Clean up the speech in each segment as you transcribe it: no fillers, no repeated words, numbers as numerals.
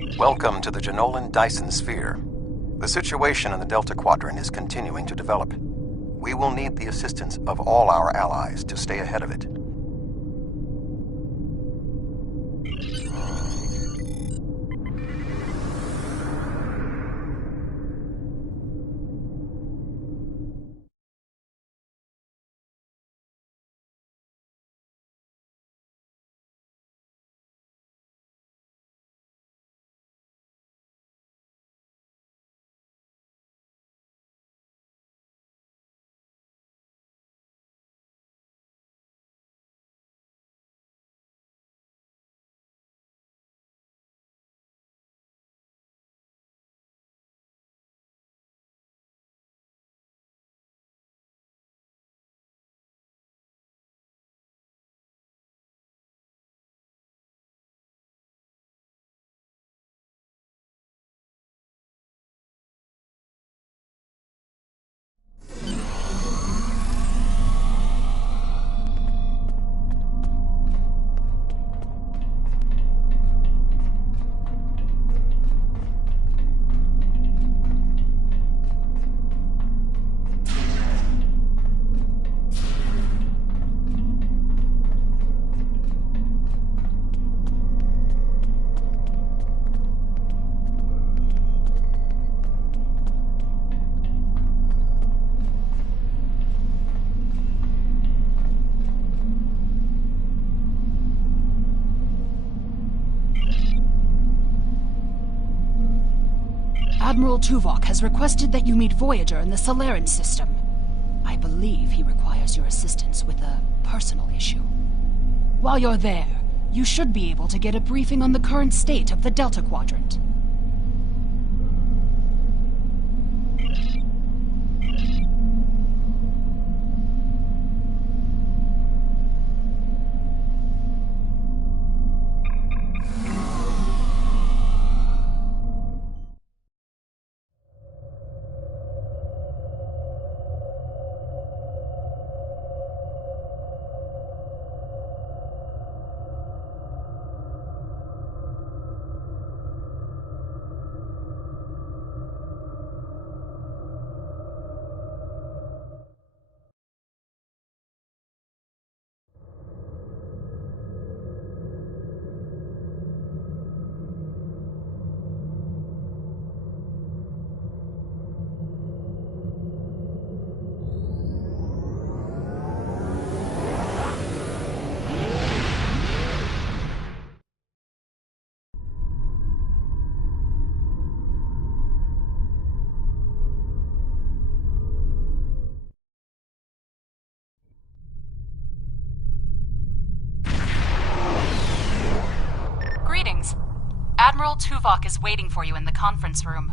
Welcome to the Janolan Dyson Sphere. The situation in the Delta Quadrant is continuing to develop. We will need the assistance of all our allies to stay ahead of it. Admiral Tuvok has requested that you meet Voyager in the Solaran system. I believe he requires your assistance with a personal issue. While you're there, you should be able to get a briefing on the current state of the Delta Quadrant. Greetings. Admiral Tuvok is waiting for you in the conference room.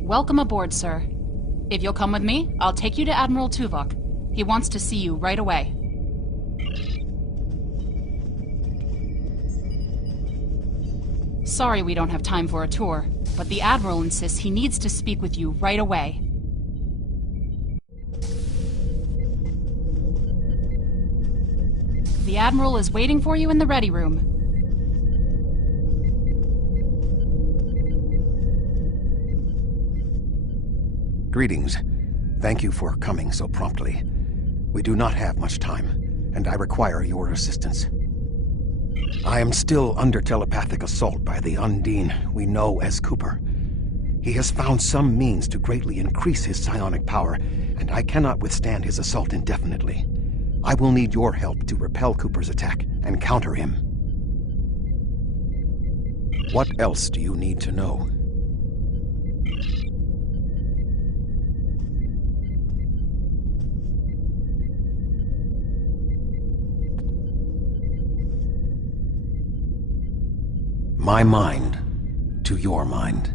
Welcome aboard, sir. If you'll come with me, I'll take you to Admiral Tuvok. He wants to see you right away. Sorry we don't have time for a tour, but the Admiral insists he needs to speak with you right away. The Admiral is waiting for you in the ready room. Greetings. Thank you for coming so promptly. We do not have much time, and I require your assistance. I am still under telepathic assault by the Undine we know as Cooper. He has found some means to greatly increase his psionic power, and I cannot withstand his assault indefinitely. I will need your help to repel Cooper's attack and counter him. What else do you need to know? My mind to your mind.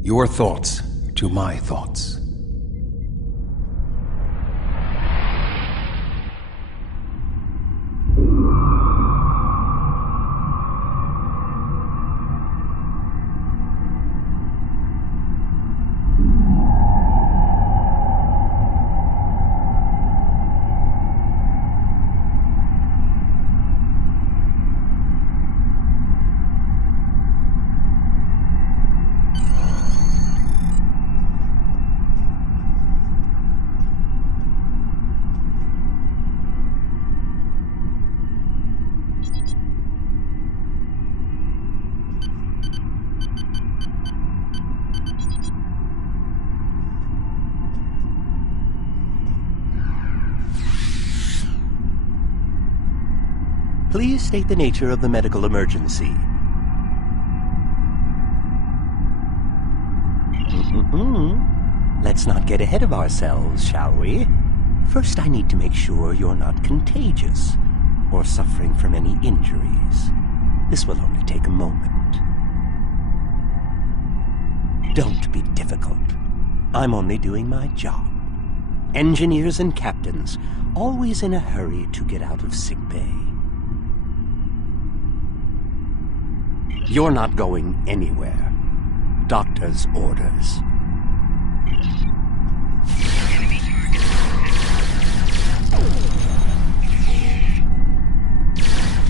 Your thoughts to my thoughts. Please state the nature of the medical emergency. Let's not get ahead of ourselves, shall we? First, I need to make sure you're not contagious or suffering from any injuries. This will only take a moment. Don't be difficult. I'm only doing my job. Engineers and captains, always in a hurry to get out of sickbay. You're not going anywhere. Doctor's orders.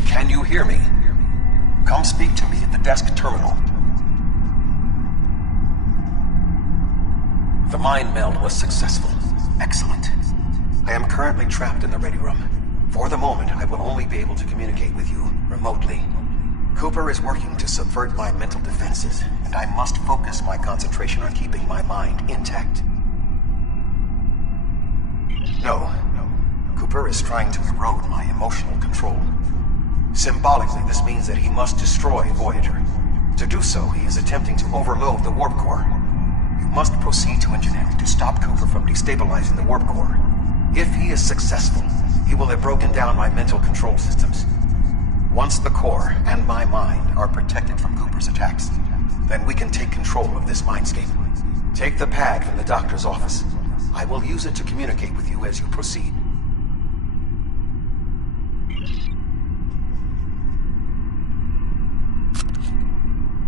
Can you hear me? Come speak to me at the desk terminal. The mind meld was successful. Excellent. I am currently trapped in the ready room. For the moment, I will only be able to communicate with you remotely. Cooper is working to subvert my mental defenses, and I must focus my concentration on keeping my mind intact. No. Cooper is trying to erode my emotional control. Symbolically, this means that he must destroy Voyager. To do so, he is attempting to overload the warp core. You must proceed to engineering to stop Cooper from destabilizing the warp core. If he is successful, he will have broken down my mental control systems. Once the core and my mind are protected from Cooper's attacks, then we can take control of this mindscape. Take the pad from the doctor's office. I will use it to communicate with you as you proceed.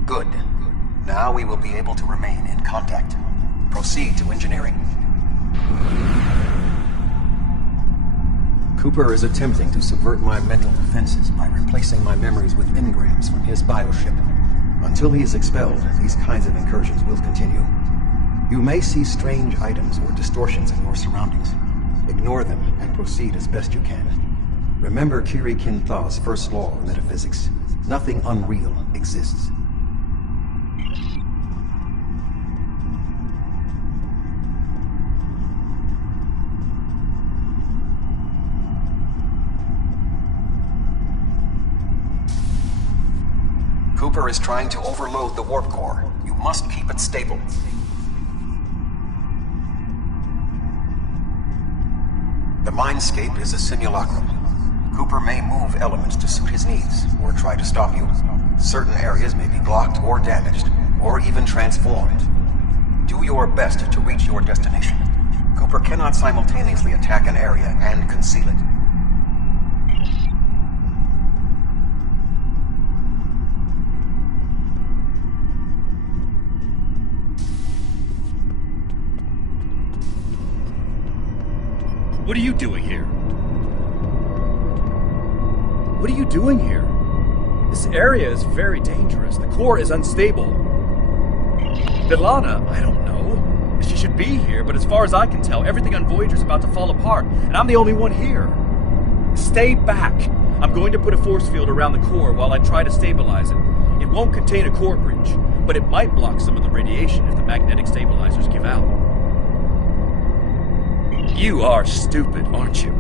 Good. Now we will be able to remain in contact. Proceed to engineering. Cooper is attempting to subvert my mental defenses by replacing my memories with engrams from his bioship. Until he is expelled, these kinds of incursions will continue. You may see strange items or distortions in your surroundings. Ignore them and proceed as best you can. Remember Kiri Kinthaw's first law of metaphysics. Nothing unreal exists. Cooper is trying to overload the warp core. You must keep it stable. The mindscape is a simulacrum. Cooper may move elements to suit his needs, or try to stop you. Certain areas may be blocked or damaged, or even transformed. Do your best to reach your destination. Cooper cannot simultaneously attack an area and conceal it. What are you doing here? What are you doing here? This area is very dangerous. The core is unstable. B'Elanna, I don't know. She should be here, but as far as I can tell, everything on Voyager's about to fall apart, and I'm the only one here. Stay back. I'm going to put a force field around the core while I try to stabilize it. It won't contain a core breach, but it might block some of the radiation if the magnetic stabilizers give out. You are stupid, aren't you?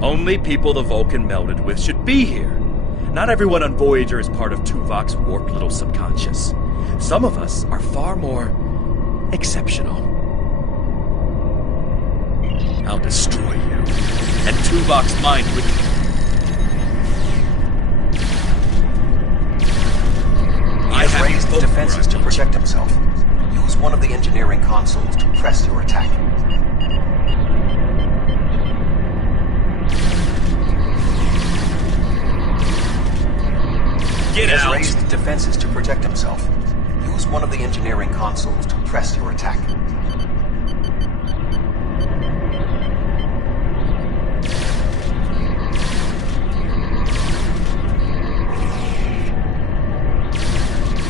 Only people the Vulcan melded with should be here. Not everyone on Voyager is part of Tuvok's warped little subconscious. Some of us are far more exceptional. I'll destroy you, and Tuvok's mind with you. He has raised the defenses to protect himself. Use one of the engineering consoles to press your attack. He has raised defenses to protect himself. Use one of the engineering consoles to press your attack.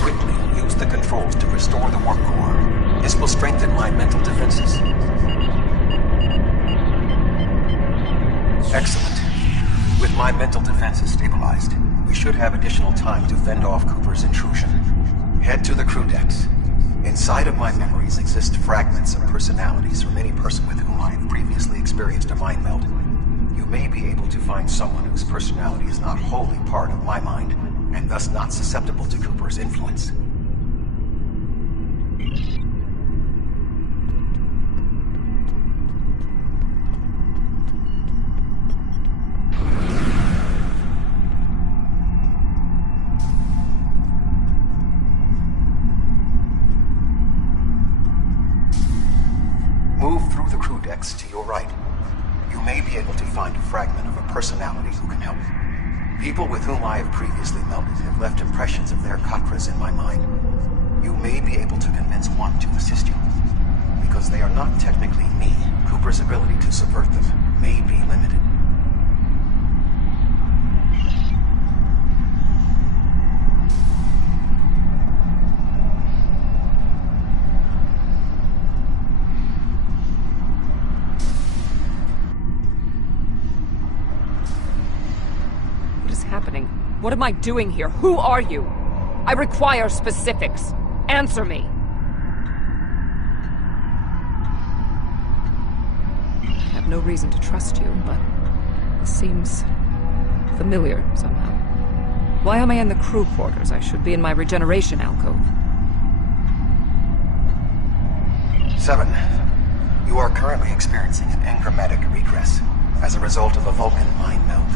Quickly use the controls to restore the warp core. This will strengthen my mental defenses. Excellent. With my mental defenses stabilized, we should have additional time to fend off Cooper's intrusion. Head to the crew decks. Inside of my memories exist fragments of personalities from any person with whom I have previously experienced a mind meld. You may be able to find someone whose personality is not wholly part of my mind, and thus not susceptible to Cooper's influence. Move through the crew decks to your right. You may be able to find a fragment of a personality who can help. People with whom I have previously melded have left impressions of their chakras in my mind. You may be able to convince one to assist you. Because they are not technically me, Cooper's ability to subvert them may be limited. What am I doing here? Who are you? I require specifics. Answer me. I have no reason to trust you, but this seems familiar somehow. Why am I in the crew quarters? I should be in my regeneration alcove. 7. You are currently experiencing an engrammatic regress as a result of a Vulcan mind meld.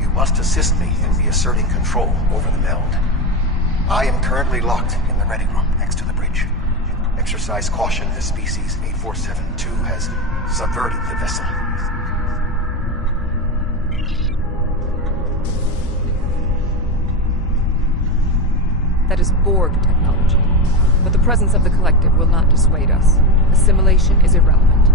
You must assist me in reasserting control over the meld. I am currently locked in the ready room next to the bridge. Exercise caution as species 8472 has subverted the vessel. That is Borg technology. But the presence of the collective will not dissuade us. Assimilation is irrelevant.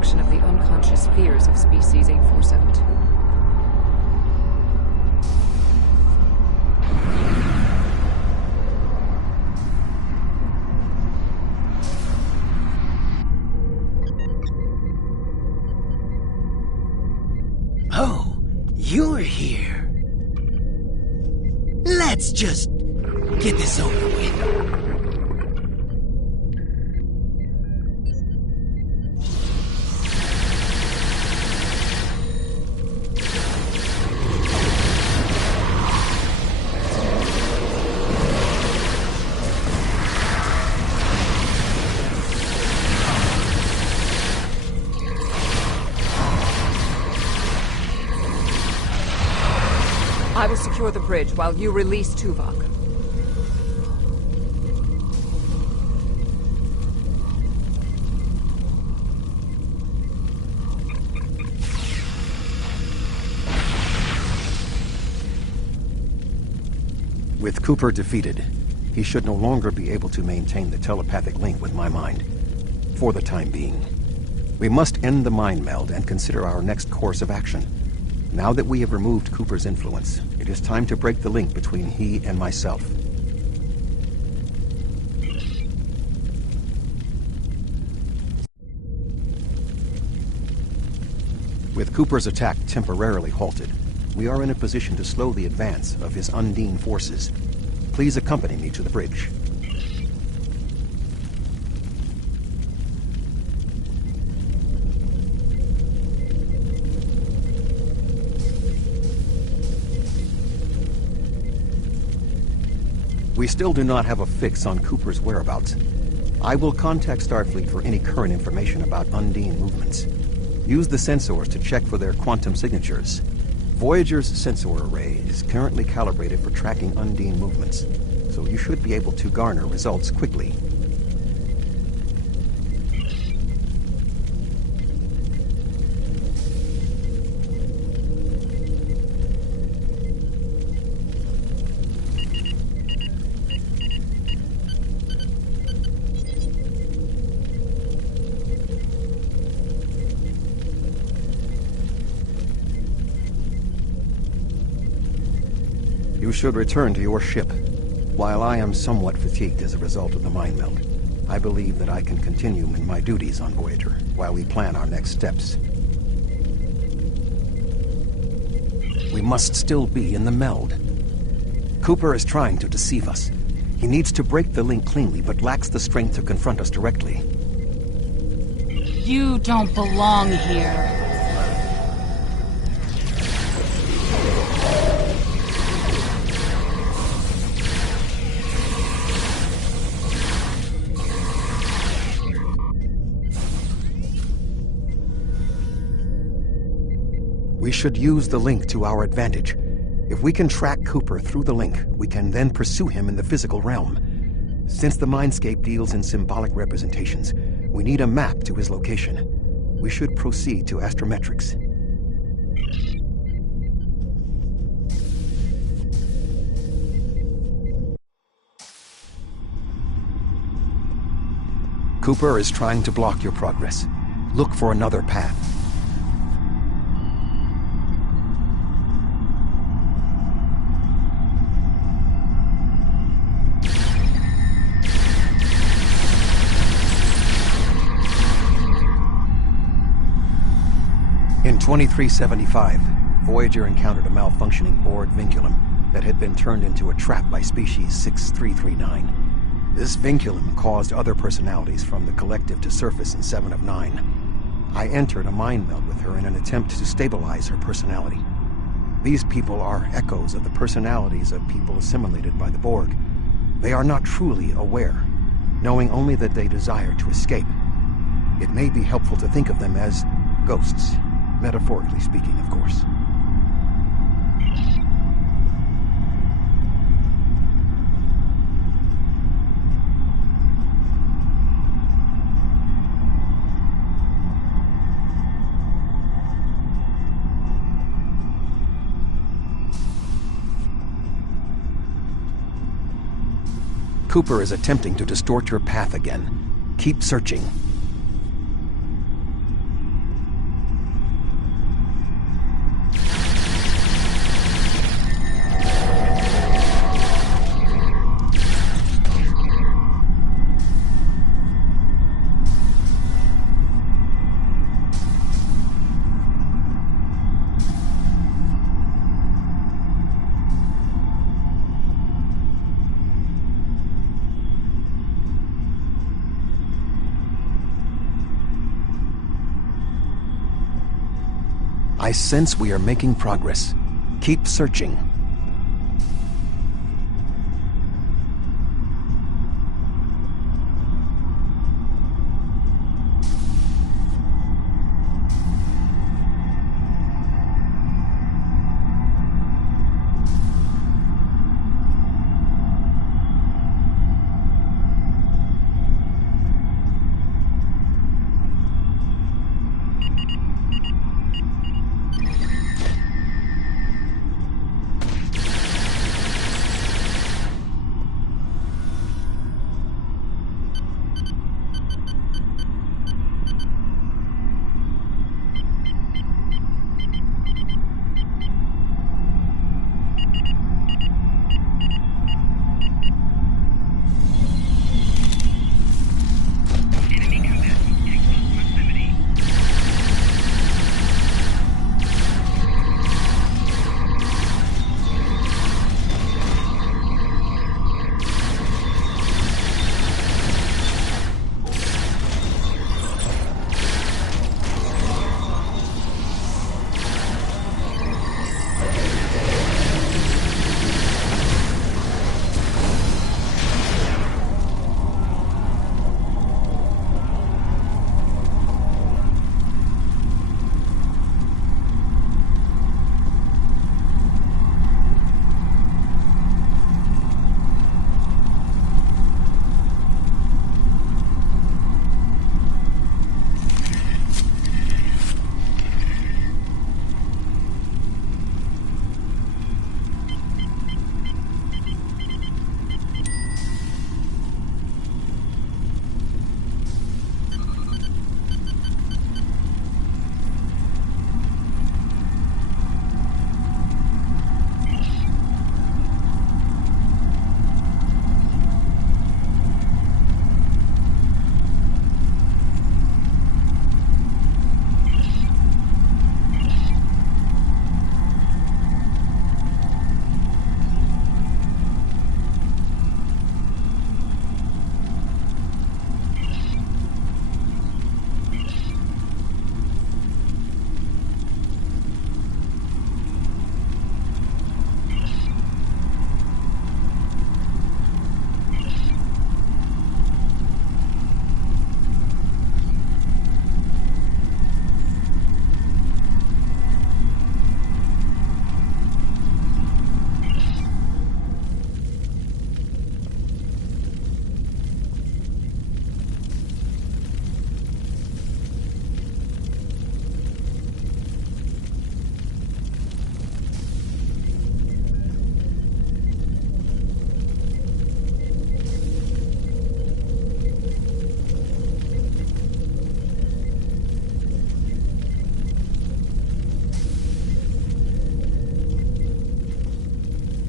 Of the unconscious fears of species 8472. Oh, you're here. Let's just get this over with. I will secure the bridge while you release Tuvok. With Cooper defeated, he should no longer be able to maintain the telepathic link with my mind. For the time being. We must end the mind meld and consider our next course of action. Now that we have removed Cooper's influence, it is time to break the link between he and myself. With Cooper's attack temporarily halted, we are in a position to slow the advance of his Undine forces. Please accompany me to the bridge. We still do not have a fix on Cooper's whereabouts. I will contact Starfleet for any current information about Undine movements. Use the sensors to check for their quantum signatures. Voyager's sensor array is currently calibrated for tracking Undine movements, so you should be able to garner results quickly. You should return to your ship, while I am somewhat fatigued as a result of the mind meld. I believe that I can continue in my duties on Voyager while we plan our next steps. We must still be in the meld. Cooper is trying to deceive us. He needs to break the link cleanly, but lacks the strength to confront us directly. You don't belong here. We should use the link to our advantage. If we can track Cooper through the link, we can then pursue him in the physical realm. Since the Mindscape deals in symbolic representations, we need a map to his location. We should proceed to astrometrics. Cooper is trying to block your progress. Look for another path. In 2375, Voyager encountered a malfunctioning board vinculum that had been turned into a trap by species 6339. This vinculum caused other personalities from the collective to surface in 7 of 9. I entered a mind meld with her in an attempt to stabilize her personality. These people are echoes of the personalities of people assimilated by the Borg. They are not truly aware, knowing only that they desire to escape. It may be helpful to think of them as ghosts. Metaphorically speaking, of course. Cooper is attempting to distort your path again. Keep searching. I sense we are making progress. Keep searching.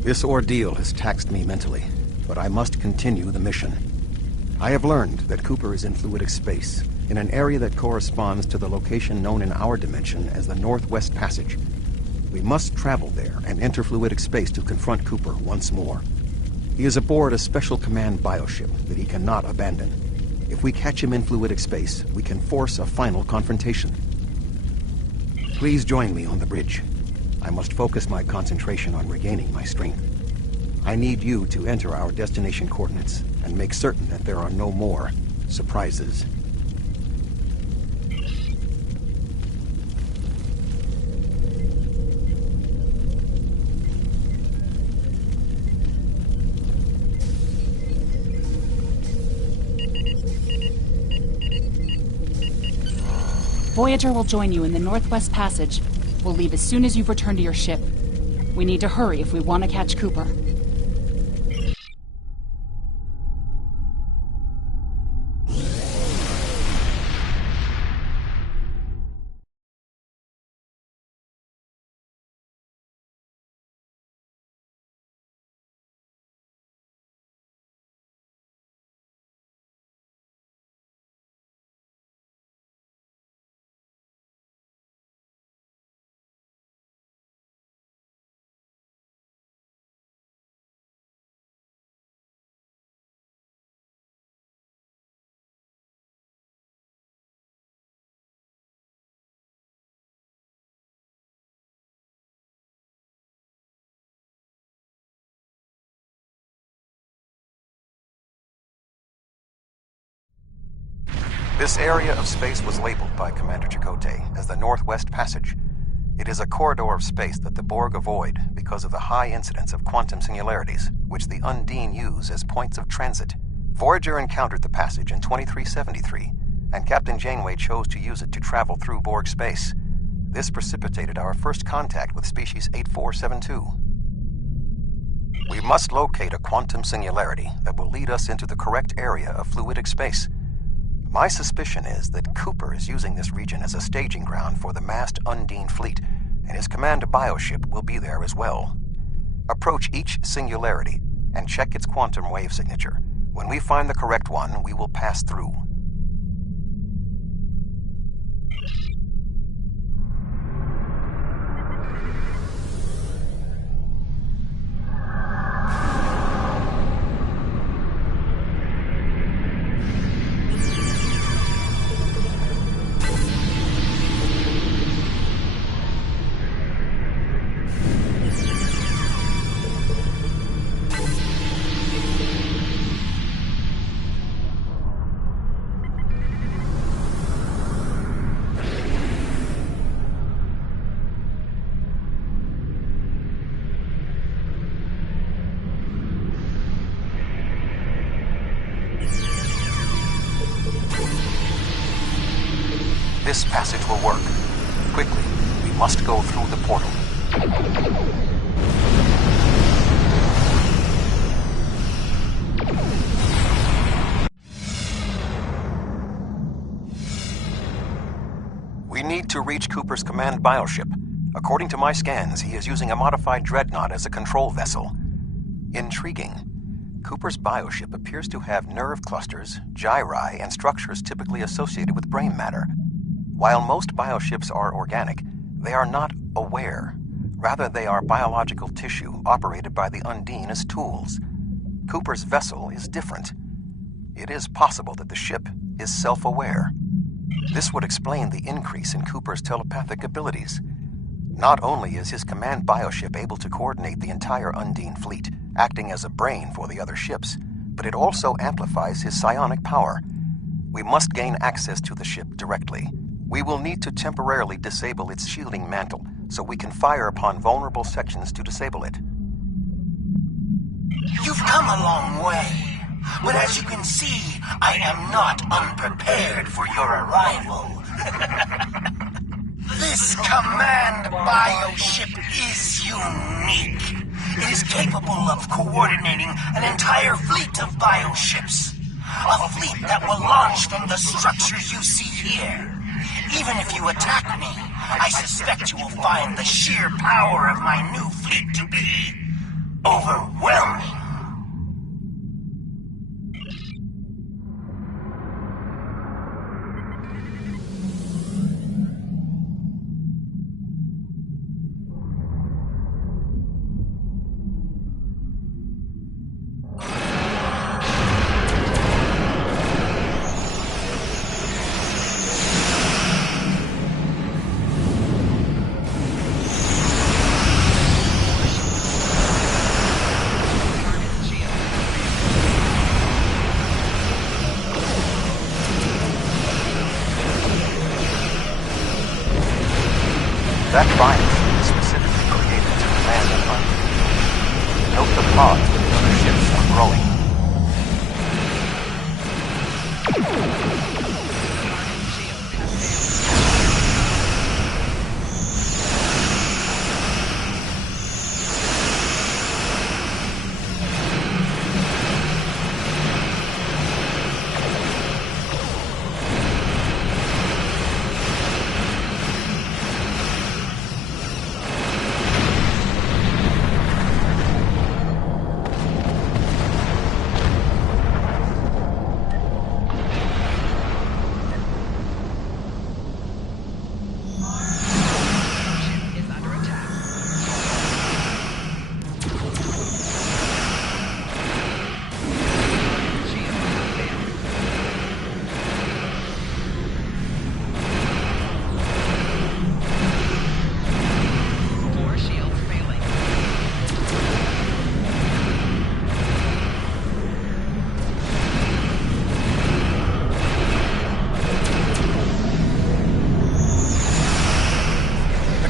This ordeal has taxed me mentally, but I must continue the mission. I have learned that Cooper is in fluidic space, in an area that corresponds to the location known in our dimension as the Northwest Passage. We must travel there and enter fluidic space to confront Cooper once more. He is aboard a special command bioship that he cannot abandon. If we catch him in fluidic space, we can force a final confrontation. Please join me on the bridge. I must focus my concentration on regaining my strength. I need you to enter our destination coordinates and make certain that there are no more surprises. Voyager will join you in the Northwest Passage. We'll leave as soon as you've returned to your ship. We need to hurry if we want to catch Cooper. This area of space was labeled by Commander Chakotay as the Northwest Passage. It is a corridor of space that the Borg avoid because of the high incidence of quantum singularities, which the Undine use as points of transit. Voyager encountered the passage in 2373, and Captain Janeway chose to use it to travel through Borg space. This precipitated our first contact with species 8472. We must locate a quantum singularity that will lead us into the correct area of fluidic space. My suspicion is that Cooper is using this region as a staging ground for the massed Undine fleet, and his command bioship will be there as well. Approach each singularity and check its quantum wave signature. When we find the correct one, we will pass through. This passage will work. Quickly, we must go through the portal. We need to reach Cooper's command bioship. According to my scans, he is using a modified dreadnought as a control vessel. Intriguing. Cooper's bioship appears to have nerve clusters, gyri, and structures typically associated with brain matter. While most bioships are organic, they are not aware. Rather, they are biological tissue operated by the Undine as tools. Cooper's vessel is different. It is possible that the ship is self-aware. This would explain the increase in Cooper's telepathic abilities. Not only is his command bioship able to coordinate the entire Undine fleet, acting as a brain for the other ships, but it also amplifies his psionic power. We must gain access to the ship directly. We will need to temporarily disable its shielding mantle, so we can fire upon vulnerable sections to disable it. You've come a long way, but as you can see, I am not unprepared for your arrival. This command bioship is unique. It is capable of coordinating an entire fleet of bioships. A fleet that will launch from the structures you see here. Even if you attack me, I suspect you will find the sheer power of my new fleet to be overwhelming. That biome is specifically created to command an army. Note the pods with the other ships are growing.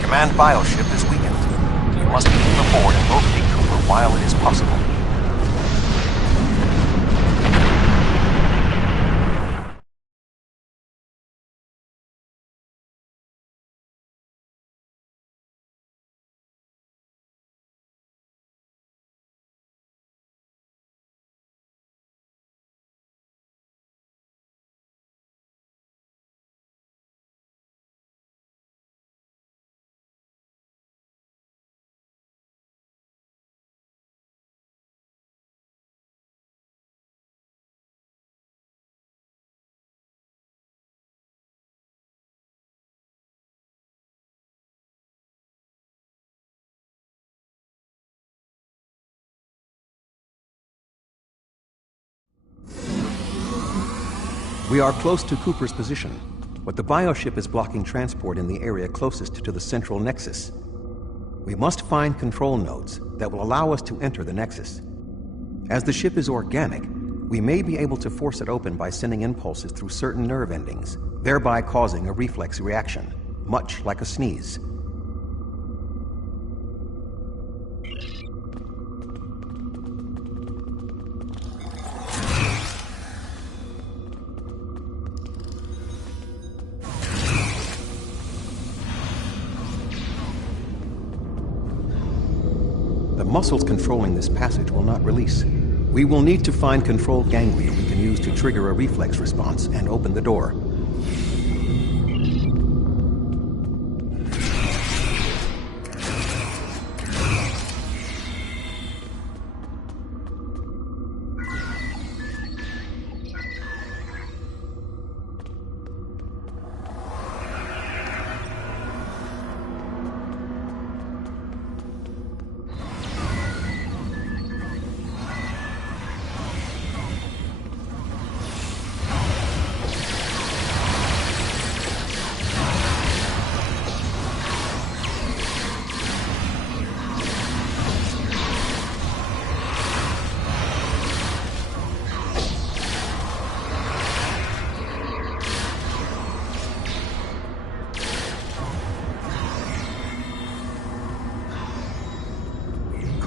Command bioship is weakened. You must move aboard and locate Cooper while it is possible. We are close to Cooper's position, but the bioship is blocking transport in the area closest to the central nexus. We must find control nodes that will allow us to enter the nexus. As the ship is organic, we may be able to force it open by sending impulses through certain nerve endings, thereby causing a reflex reaction, much like a sneeze. The muscles controlling this passage will not release. We will need to find control ganglia we can use to trigger a reflex response and open the door.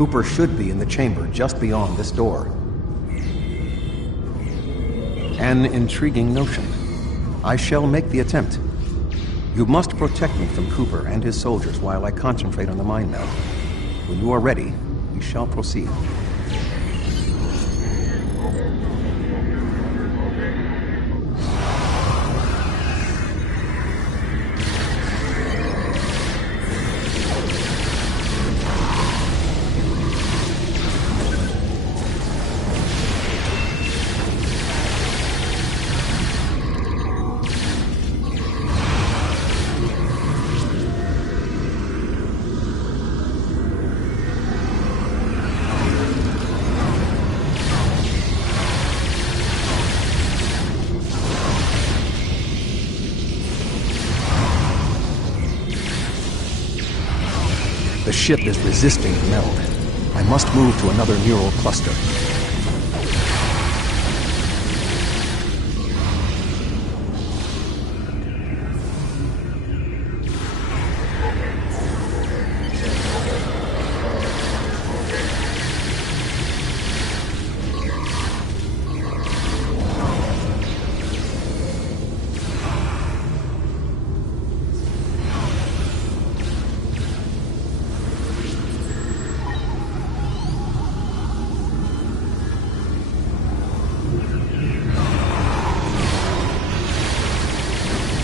Cooper should be in the chamber just beyond this door. An intriguing notion. I shall make the attempt. You must protect me from Cooper and his soldiers while I concentrate on the mind meld. When you are ready, we shall proceed. ship is resisting the meld. I must move to another neural cluster.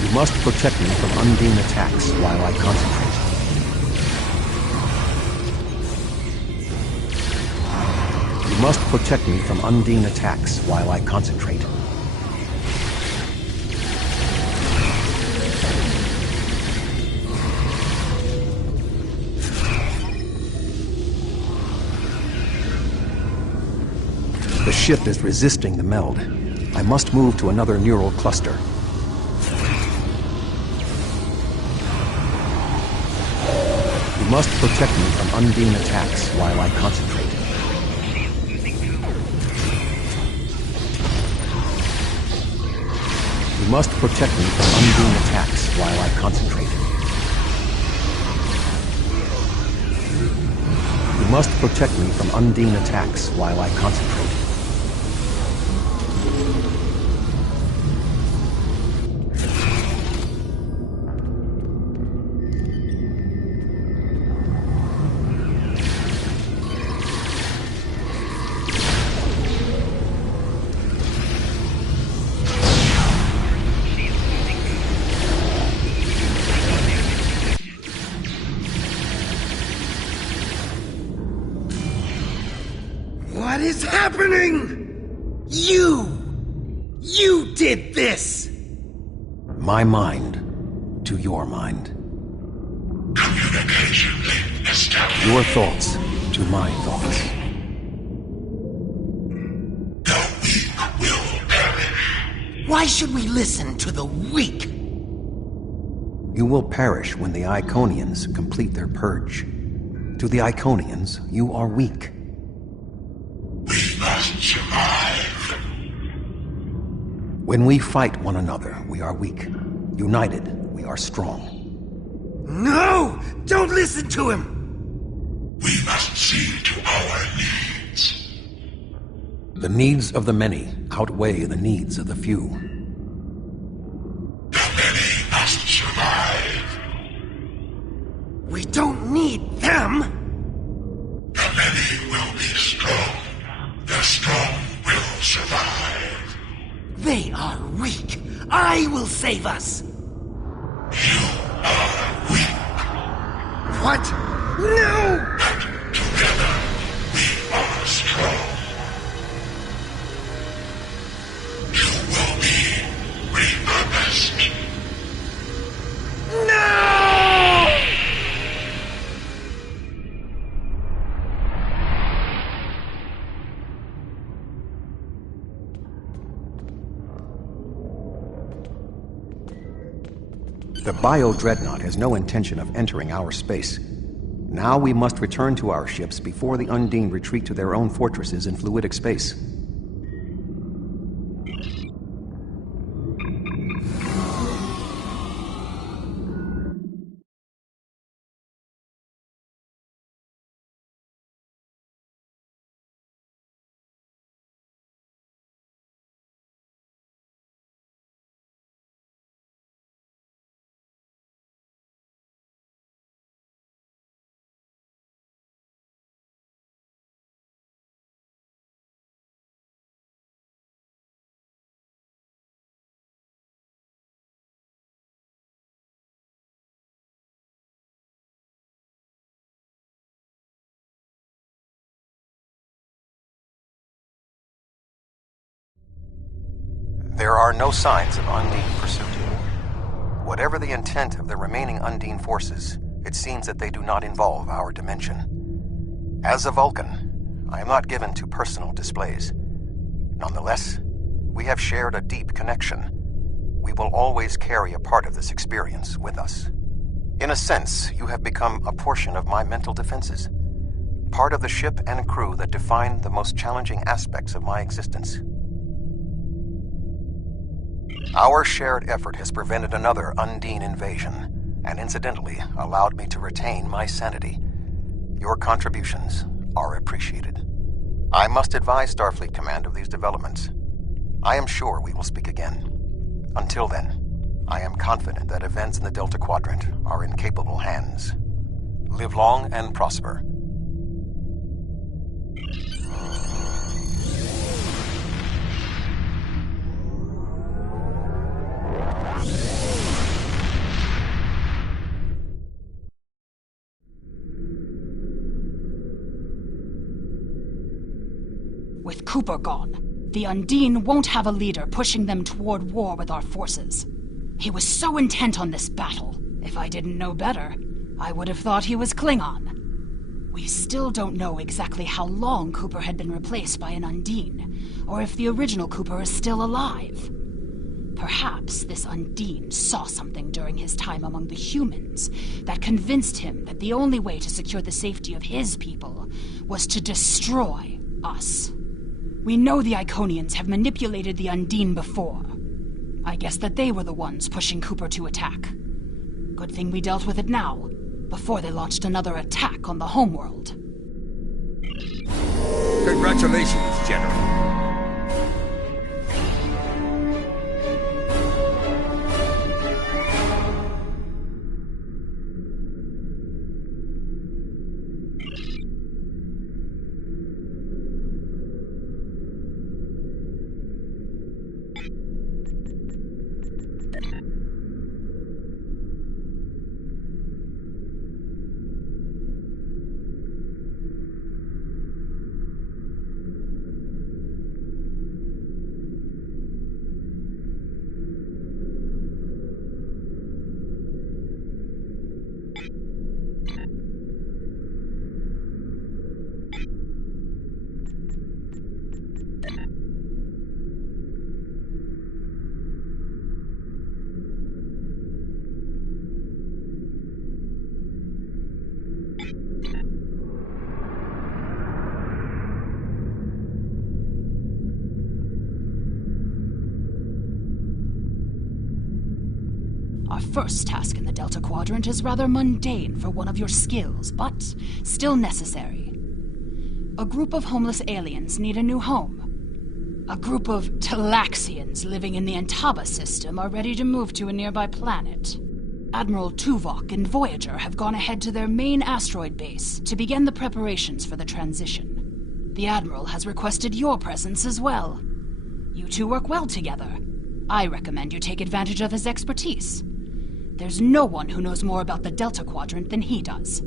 You must protect me from Undine attacks while I concentrate. You must protect me from Undine attacks while I concentrate. The ship is resisting the meld. I must move to another neural cluster. You must protect me from Undine attacks while I concentrate. You must protect me from Undine attacks while I concentrate. You must protect me from Undine attacks while I concentrate. What is happening? You did this! My mind to your mind. Communication link established. Your thoughts to my thoughts. The weak will perish. Why should we listen to the weak? You will perish when the Iconians complete their purge. To the Iconians, you are weak. We must survive. When we fight one another, we are weak. United, we are strong. No! Don't listen to him! We must see to our needs. The needs of the many outweigh the needs of the few. The many must survive. We don't need them! The many will be strong. The strong will survive. They are weak. I will save us! You are weak. What? No! But together we are strong. You will be repurposed. No! The Bio-Dreadnought has no intention of entering our space. Now we must return to our ships before the Undine retreat to their own fortresses in fluidic space. There are no signs of Undine pursuit. Whatever the intent of the remaining Undine forces, it seems that they do not involve our dimension. As a Vulcan, I am not given to personal displays. Nonetheless, we have shared a deep connection. We will always carry a part of this experience with us. In a sense, you have become a portion of my mental defenses. Part of the ship and crew that define the most challenging aspects of my existence. Our shared effort has prevented another Undine invasion, and incidentally allowed me to retain my sanity. Your contributions are appreciated. I must advise Starfleet Command of these developments. I am sure we will speak again. Until then, I am confident that events in the Delta Quadrant are in capable hands. Live long and prosper. With Cooper gone, the Undine won't have a leader pushing them toward war with our forces. He was so intent on this battle. If I didn't know better, I would have thought he was Klingon. We still don't know exactly how long Cooper had been replaced by an Undine, or if the original Cooper is still alive. Perhaps this Undine saw something during his time among the humans that convinced him that the only way to secure the safety of his people was to destroy us. We know the Iconians have manipulated the Undine before. I guess that they were the ones pushing Cooper to attack. Good thing we dealt with it now, before they launched another attack on the homeworld. Congratulations, General. Our first task in the Delta Quadrant is rather mundane for one of your skills, but still necessary. A group of homeless aliens need a new home. A group of Talaxians living in the Antaba system are ready to move to a nearby planet. Admiral Tuvok and Voyager have gone ahead to their main asteroid base to begin the preparations for the transition. The Admiral has requested your presence as well. You two work well together. I recommend you take advantage of his expertise. There's no one who knows more about the Delta Quadrant than he does.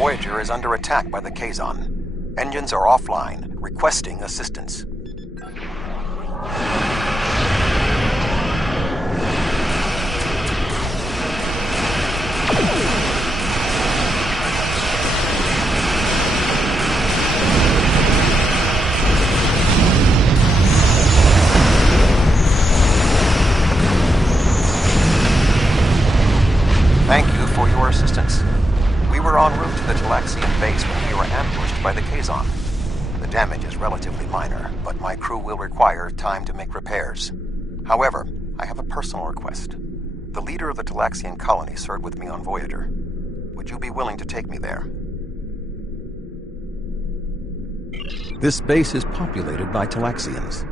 Voyager is under attack by the Kazon. Engines are offline, requesting assistance. Thank you for your assistance. We were en route to the Talaxian base when we were ambushed by the Kazon. The damage is relatively minor, but my crew will require time to make repairs. However, I have a personal request. The leader of the Talaxian colony served with me on Voyager. Would you be willing to take me there? This base is populated by Talaxians.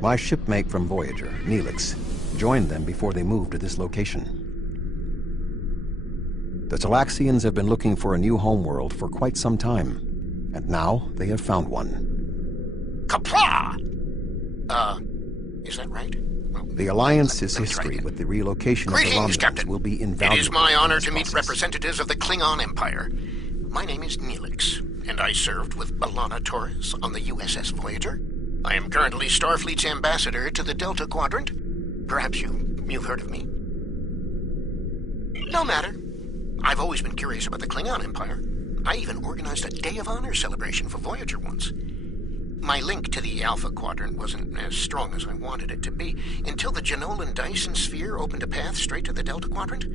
My shipmate from Voyager, Neelix, joined them before they moved to this location. The Talaxians have been looking for a new homeworld for quite some time, and now they have found one. Kapla! Is that right? Well, the Alliance's history with the relocation of the Greetings, Romulans Captain. will be invaluable. It is my honor to meet process. representatives of the Klingon Empire. My name is Neelix, and I served with B'Elanna Torres on the USS Voyager. I am currently Starfleet's ambassador to the Delta Quadrant. Perhaps you've heard of me. No matter. I've always been curious about the Klingon Empire. I even organized a Day of Honor celebration for Voyager once. My link to the Alpha Quadrant wasn't as strong as I wanted it to be until the Jenolan Dyson Sphere opened a path straight to the Delta Quadrant.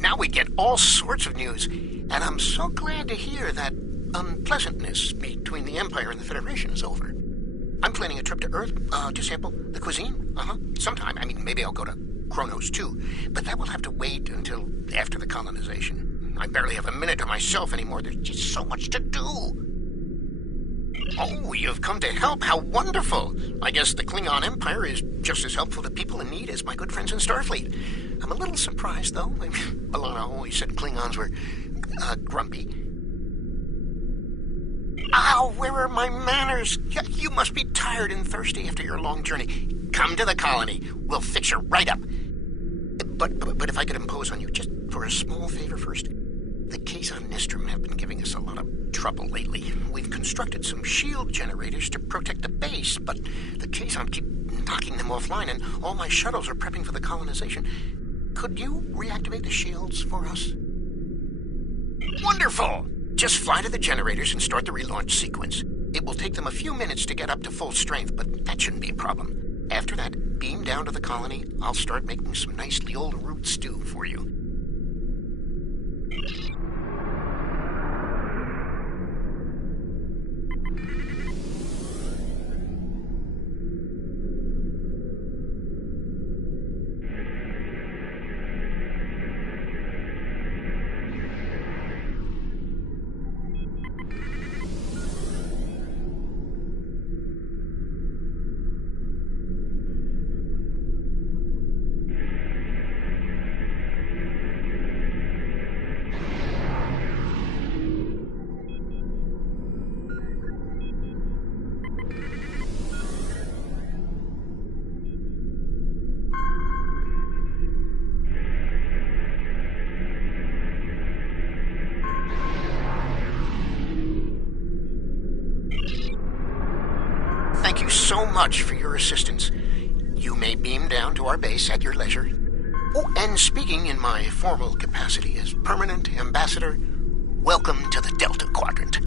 Now we get all sorts of news, and I'm so glad to hear that unpleasantness between the Empire and the Federation is over. I'm planning a trip to Earth to sample the cuisine. Sometime. I mean, maybe I'll go to Kronos too, but that will have to wait until after the colonization. I barely have a minute to myself anymore. There's just so much to do. Oh, you've come to help. How wonderful. I guess the Klingon Empire is just as helpful to people in need as my good friends in Starfleet. I'm a little surprised, though. B'Elanna always said Klingons were grumpy. Ow, where are my manners? You must be tired and thirsty after your long journey. Come to the colony. We'll fix you right up. But if I could impose on you just for a small favor first. The Kazon Nistrum have been giving us a lot of trouble lately. We've constructed some shield generators to protect the base, but the Kazon keep knocking them offline, and all my shuttles are prepping for the colonization. Could you reactivate the shields for us? Wonderful! Just fly to the generators and start the relaunch sequence. It will take them a few minutes to get up to full strength, but that shouldn't be a problem. After that, beam down to the colony. I'll start making some nicely old root stew for you. Thank you so much for your assistance. You may beam down to our base at your leisure. Oh, and speaking in my formal capacity as permanent ambassador, welcome to the Delta Quadrant.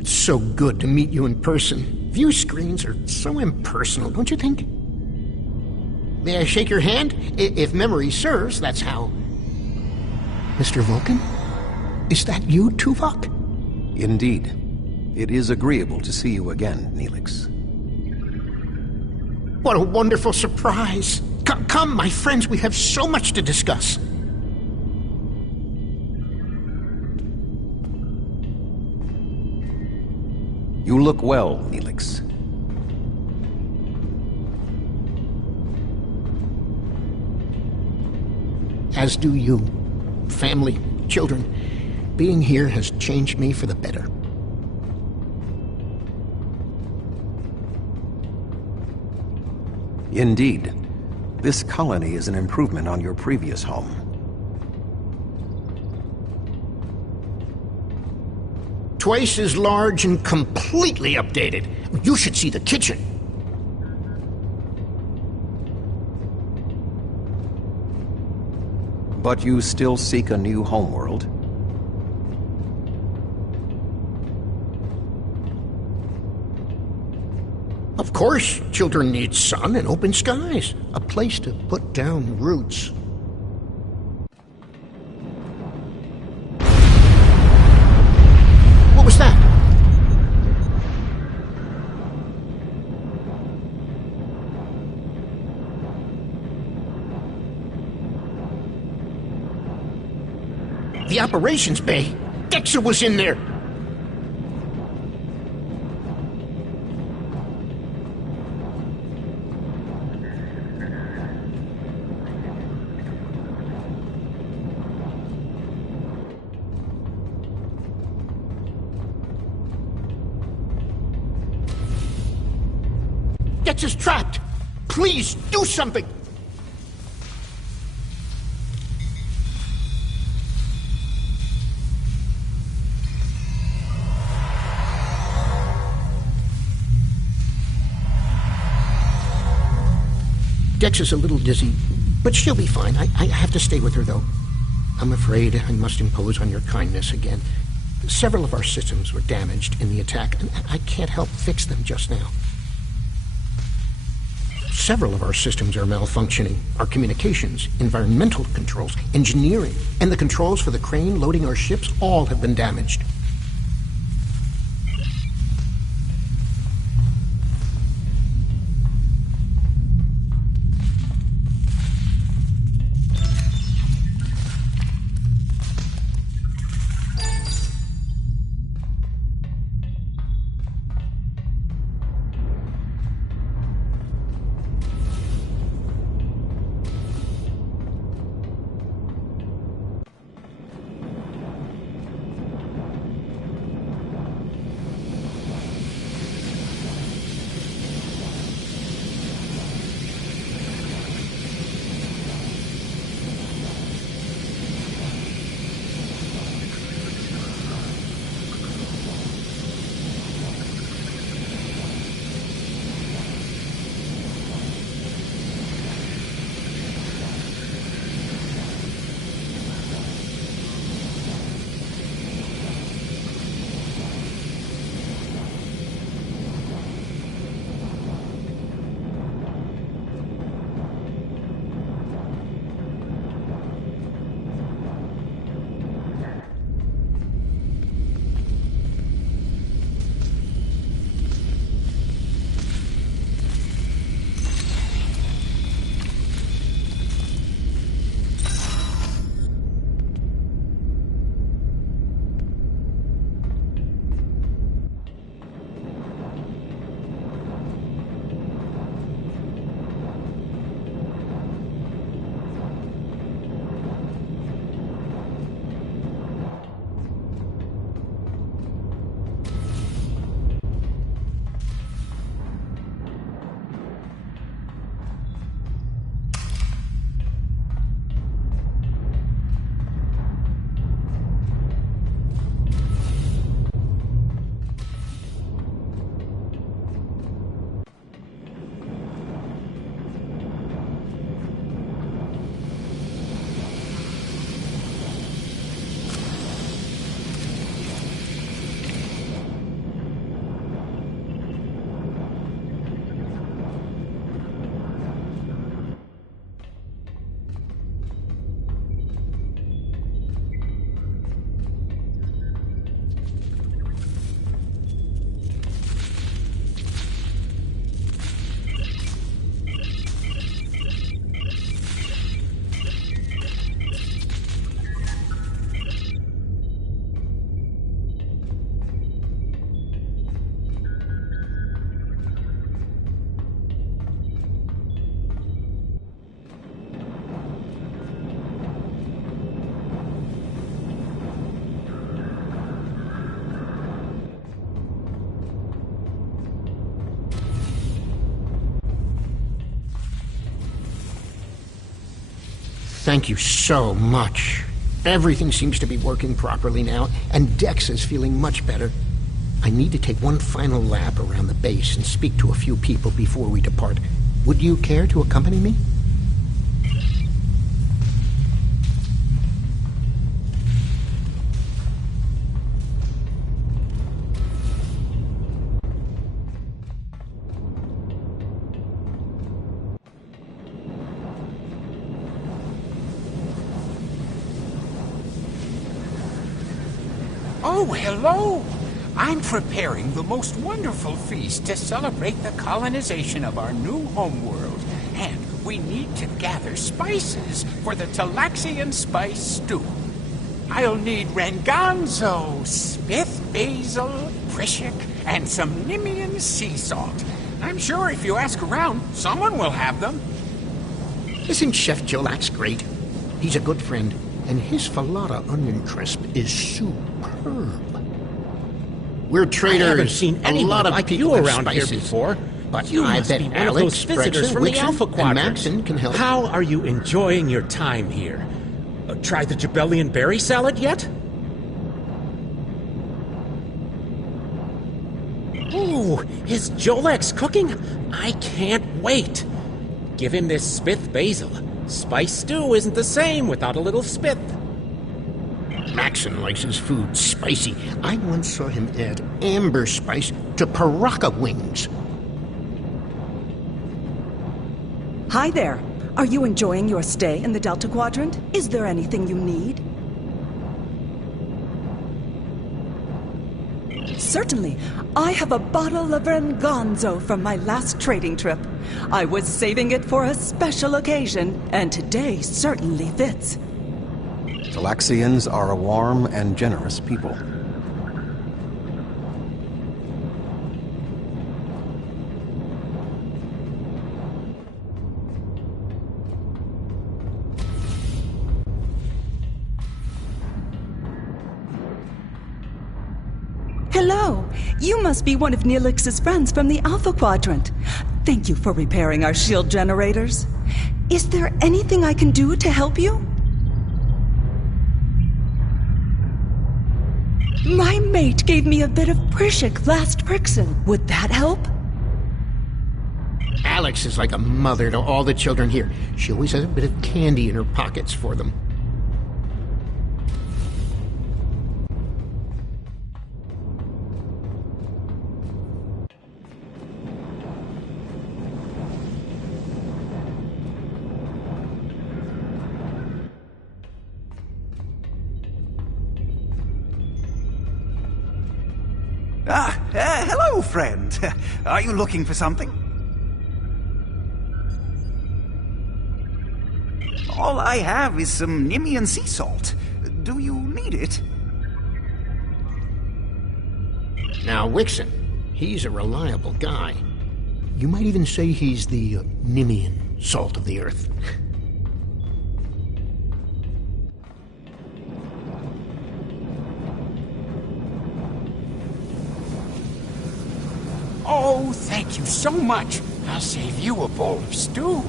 It's so good to meet you in person. View screens are so impersonal, don't you think? May I shake your hand? If memory serves, that's how. Mr. Vulcan? Is that you, Tuvok? Indeed. It is agreeable to see you again, Neelix. What a wonderful surprise. Come, my friends, we have so much to discuss. You look well, Neelix. As do you. Family, children. Being here has changed me for the better. Indeed. This colony is an improvement on your previous home. Twice as large and completely updated. You should see the kitchen. But you still seek a new homeworld? Of course, children need sun and open skies. A place to put down roots. What was that? The operations bay. Dexter was in there. Dexter's trapped. Please do something. Dex is a little dizzy, but she'll be fine. I have to stay with her, though. I'm afraid I must impose on your kindness again. Several of our systems were damaged in the attack, and I can't help fix them just now. Several of our systems are malfunctioning. Our communications, environmental controls, engineering, and the controls for the crane loading our ships all have been damaged. Thank you so much. Everything seems to be working properly now, and Dex is feeling much better. I need to take one final lap around the base and speak to a few people before we depart. Would you care to accompany me? Oh, hello! I'm preparing the most wonderful feast to celebrate the colonization of our new homeworld. And we need to gather spices for the Talaxian spice stew. I'll need Ranganzo, Smith basil, Prishik, and some Nimian sea salt. I'm sure if you ask around, someone will have them. Isn't Chef Jolax great? He's a good friend, and his falata onion crisp is superb. We're traders. I haven't seen anyone like you around here before. But you I must bet be one Alex, of those visitors Brexer, from the Wixon, Alpha and Quadrant. Maxon can help. How are you enjoying your time here? Tried the Jabellian berry salad yet? Ooh, is Jolex cooking? I can't wait. Give him this Smith basil. Spice stew isn't the same without a little Smith. Maxon likes his food spicy. I once saw him add amber spice to Paraka wings. Hi there. Are you enjoying your stay in the Delta Quadrant? Is there anything you need? Certainly. I have a bottle of Ranganzo from my last trading trip. I was saving it for a special occasion, and today certainly fits. Talaxians are a warm and generous people. Hello. You must be one of Neelix's friends from the Alpha Quadrant. Thank you for repairing our shield generators. Is there anything I can do to help you? My mate gave me a bit of Prishik last Brixen. Would that help? Alex is like a mother to all the children here. She always has a bit of candy in her pockets for them. Hello, friend. Are you looking for something? All I have is some Nimian sea salt. Do you need it? Now, Wixon, he's a reliable guy. You might even say he's the Nimian salt of the earth. Oh, thank you so much. I'll save you a bowl of stew.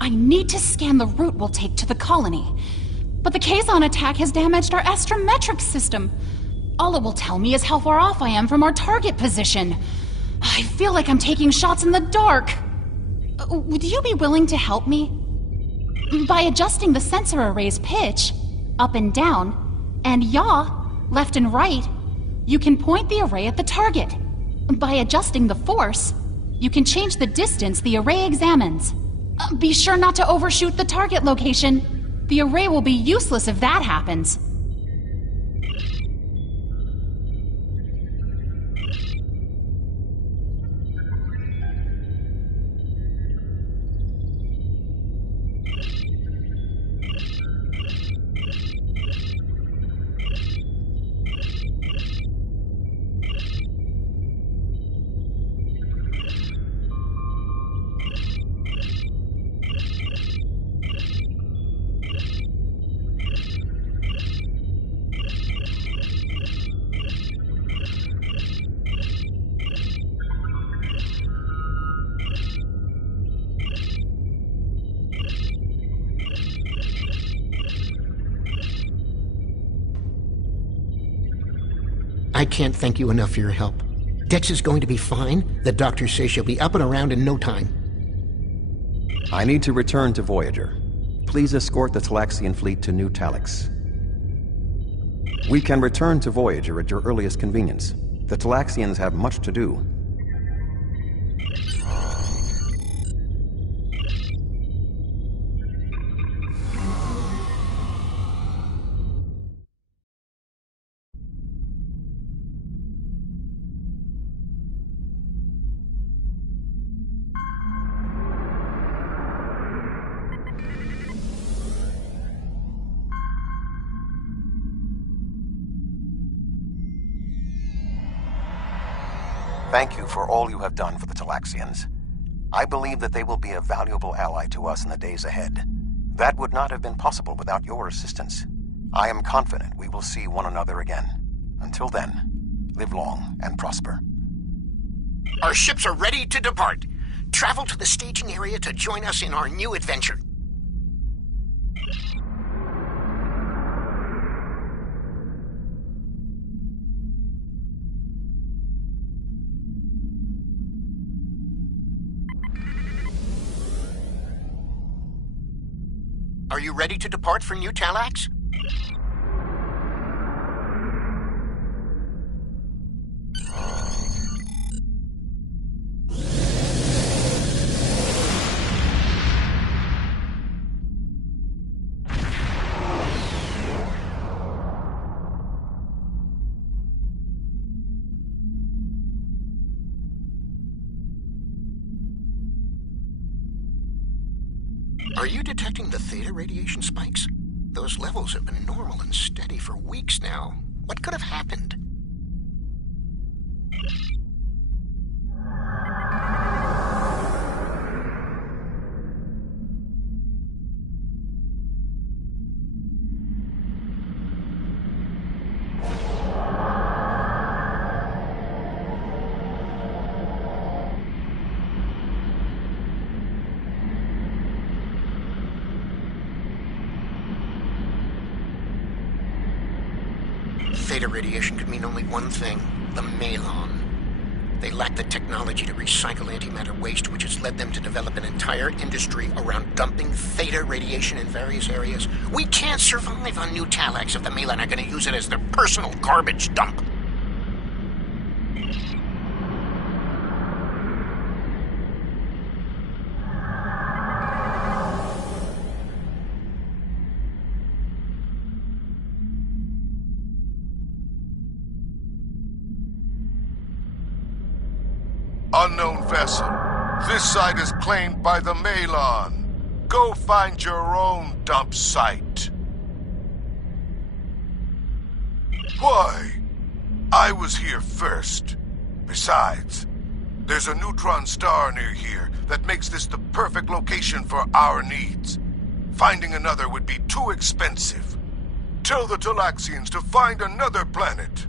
I need to scan the route we'll take to the colony. But the Kazon attack has damaged our astrometric system. All it will tell me is how far off I am from our target position. I feel like I'm taking shots in the dark. Would you be willing to help me? By adjusting the sensor array's pitch, up and down, and yaw, left and right, you can point the array at the target. By adjusting the force, you can change the distance the array examines. Be sure not to overshoot the target location. The array will be useless if that happens. I can't thank you enough for your help. Dex is going to be fine. The doctors say she'll be up and around in no time. I need to return to Voyager. Please escort the Talaxian fleet to New Talix. We can return to Voyager at your earliest convenience. The Talaxians have much to do. Thank you for all you have done for the Talaxians. I believe that they will be a valuable ally to us in the days ahead. That would not have been possible without your assistance. I am confident we will see one another again. Until then, live long and prosper. Our ships are ready to depart. Travel to the staging area to join us in our new adventure. Are you ready to depart for New Talax? Are you detecting the theta radiation spikes? Those levels have been normal and steady for weeks now. What could have happened? Theta radiation could mean only one thing: the Malon. They lack the technology to recycle antimatter waste, which has led them to develop an entire industry around dumping theta radiation in various areas. We can't survive on New Talax if the Malon are going to use it as their personal garbage dump. Unknown vessel. This site is claimed by the Malon. Go find your own dump site. Why? I was here first. Besides, there's a neutron star near here that makes this the perfect location for our needs. Finding another would be too expensive. Tell the Talaxians to find another planet.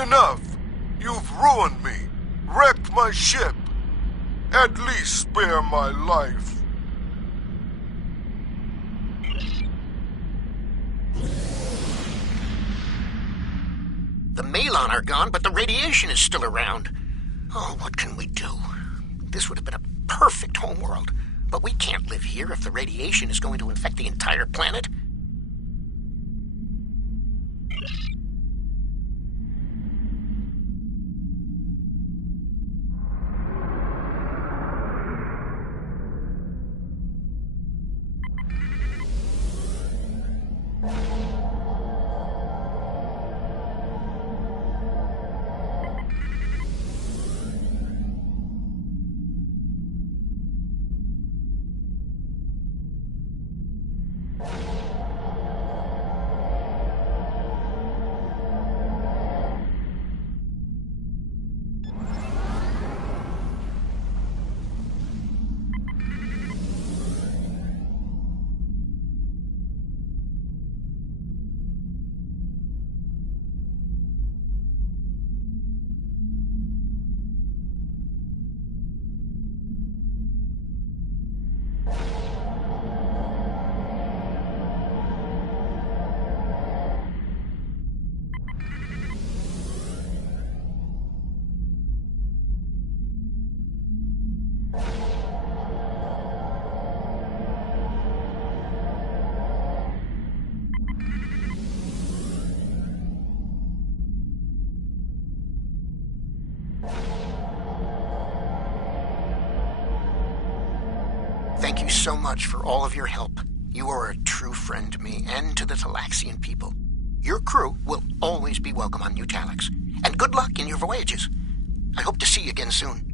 Enough! You've ruined me, wrecked my ship. At least spare my life. The Malon are gone, but the radiation is still around. Oh, what can we do? This would have been a perfect homeworld, but we can't live here if the radiation is going to infect the entire planet. Thank you so much for all of your help. You are a true friend to me and to the Talaxian people. Your crew will always be welcome on New Talax. And good luck in your voyages. I hope to see you again soon.